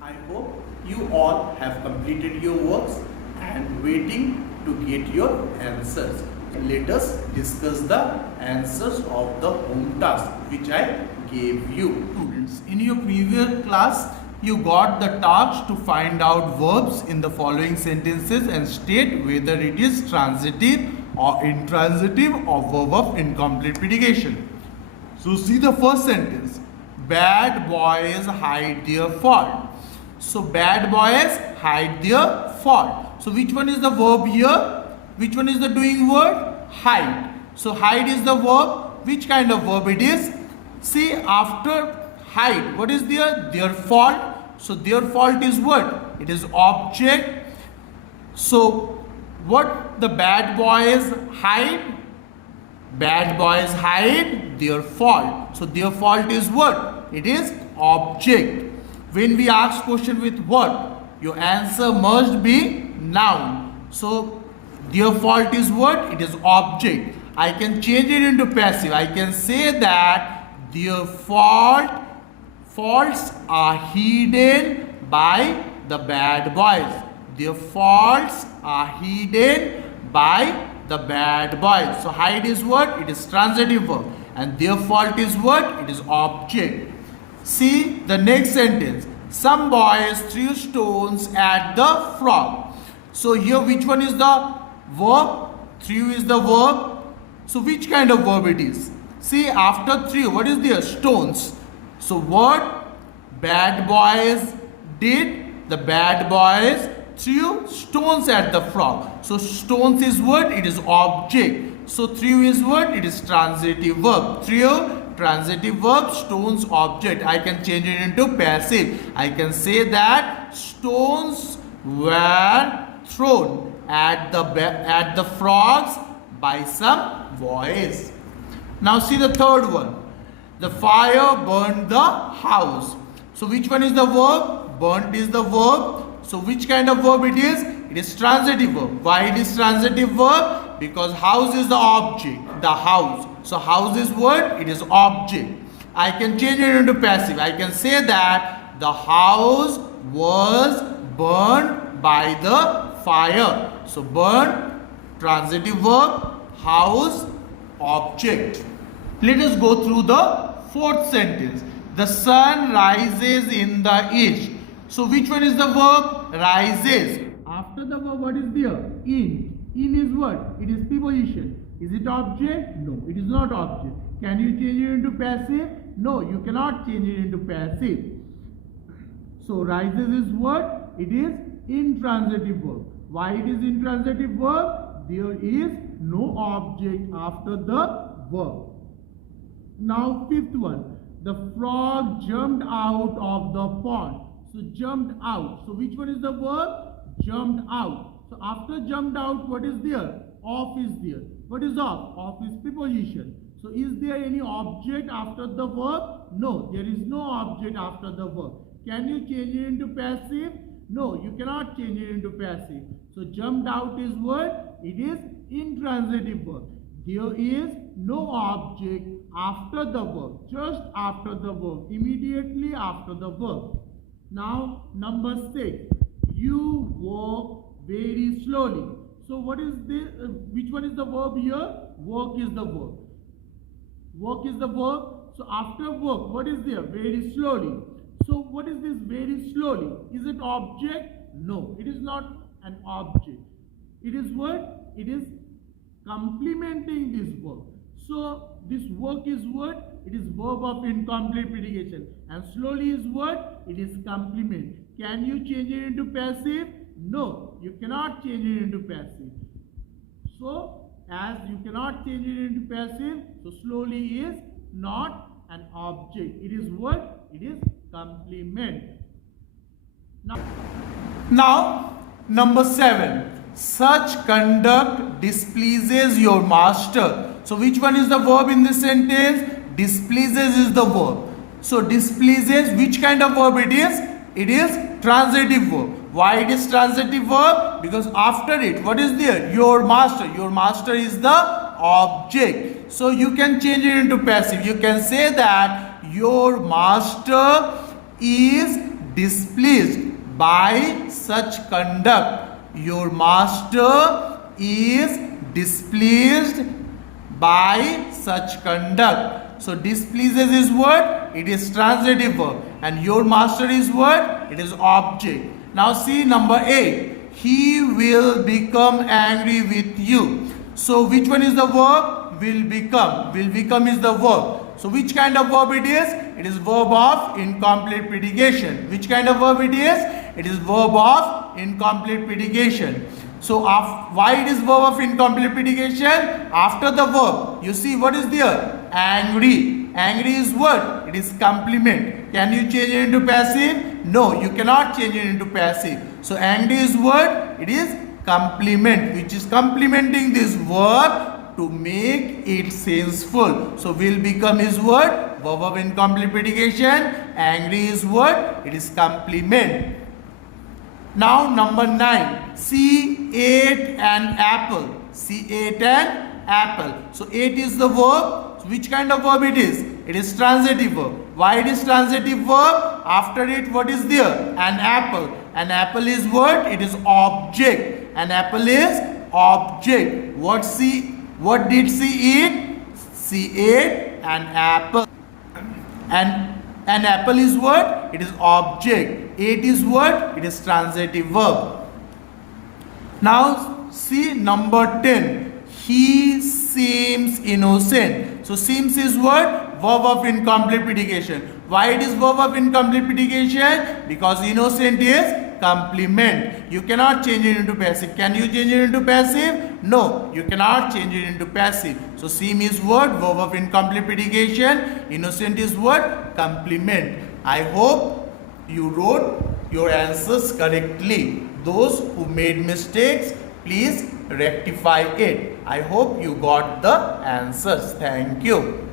I hope you all have completed your works and waiting to get your answers. Let us discuss the answers of the home task which I gave you. Students, in your previous class, you got the task to find out verbs in the following sentences and state whether it is transitive or intransitive or verb of incomplete predication. So see the first sentence. Bad boys hide their fault. So bad boys hide their fault. So which one is the verb here? Which one is the doing word? Hide. So hide is the verb. Which kind of verb it is? See, after hide, what is there? Their fault. So their fault is what? It is object. So what the bad boys hide? Bad boys hide their fault. So their fault is what? It is object. When we ask question with what? Your answer must be noun. So their fault is what? It is object. I can change it into passive. I can say that their faults are hidden by the bad boys. Their faults are hidden by the bad boys. So hide is what? It is transitive verb. And their fault is what? It is object. See the next sentence. Some boys threw stones at the frog. So here which one is the verb? Threw is the verb. So which kind of verb it is? See, after threw, what is there? Stones. So what bad boys did? The bad boys threw stones at the frog. So stones is what? It is object. So threw is what? It is transitive verb. Threw, transitive verb, stones, object. I can change it into passive. I can say that stones were thrown at the frogs by some boys. Now see the third one. The fire burned the house. So which one is the verb? Burnt is the verb. So which kind of verb it is? It is transitive verb. Why it is transitive verb? Because house is the object. The house. So house is what? It is object. I can change it into passive. I can say that the house was burned by the fire. So burn, transitive verb, house, object. Let us go through the fourth sentence. The sun rises in the east. So which one is the verb? Rises. After the verb, what is there? In. In is what? It is preposition. Is it object? No, it is not object. Can you change it into passive? No, you cannot change it into passive. So rises is what? It is intransitive verb. Why it is intransitive verb? There is no object after the verb. Now fifth one. The frog jumped out of the pond. So jumped out. So which one is the verb? Jumped out. So after jumped out, what is there? Off is there. What is off? Off is preposition. So is there any object after the verb? No, there is no object after the verb. Can you change it into passive? No, you cannot change it into passive. So jumped out is what? It is intransitive verb. There is no object after the verb, just after the verb, immediately after the verb. Now number 6. You walk very slowly. So what is this? Which one is the verb here? Walk is the verb. Walk is the verb. So after walk, what is there? Very slowly. So what is this very slowly? Is it object? No, it is not an object. It is what? It is complementing this verb. So this work is what? It is verb of incomplete predication. And slowly is what? It is complement. Can you change it into passive? No, you cannot change it into passive. So as you cannot change it into passive, so slowly is not an object. It is what? It is complement. Now number 7. Such conduct displeases your master. So which one is the verb in this sentence? Displeases is the verb. So displeases, which kind of verb it is? It is transitive verb. Why it is transitive verb? Because after it, what is there? Your master. Your master is the object. So you can change it into passive. You can say that your master is displeased by such conduct. Your master is displeased by such conduct. So displeases is what? It is transitive verb. And your master is what? It is object. Now see number 8. He will become angry with you. So which one is the verb? Will become. Will become is the verb. So which kind of verb it is? It is verb of incomplete predication. Which kind of verb it is? It is verb of incomplete predication. So why it is verb of incomplete predication? After the verb, you see what is there? Angry. Angry is what? It is complement. Can you change it into passive? No, you cannot change it into passive. So angry is what? It is complement, which is complementing this verb to make it senseful. So will become is what? Verb of incomplete predication. Angry is what? It is complement. Now number 9. She ate an apple. She ate an apple. So ate is the verb. So which kind of verb it is? It is transitive verb. Why it is transitive verb? After it what is there? An apple. An apple is what? It is object. An apple is object. What did she eat? She ate an apple. And an apple is what? It is object. Ate is what? It is transitive verb. Now see number 10. He seems innocent. So seems is what? Verb of incomplete predication. Why it is verb of incomplete predication? Because innocent is complement. You cannot change it into passive. Can you change it into passive? No, you cannot change it into passive. So seem is what? Verb of incomplete predication. Innocent is what? Complement. I hope you wrote your answers correctly. Those who made mistakes, please rectify it. I hope you got the answers. Thank you.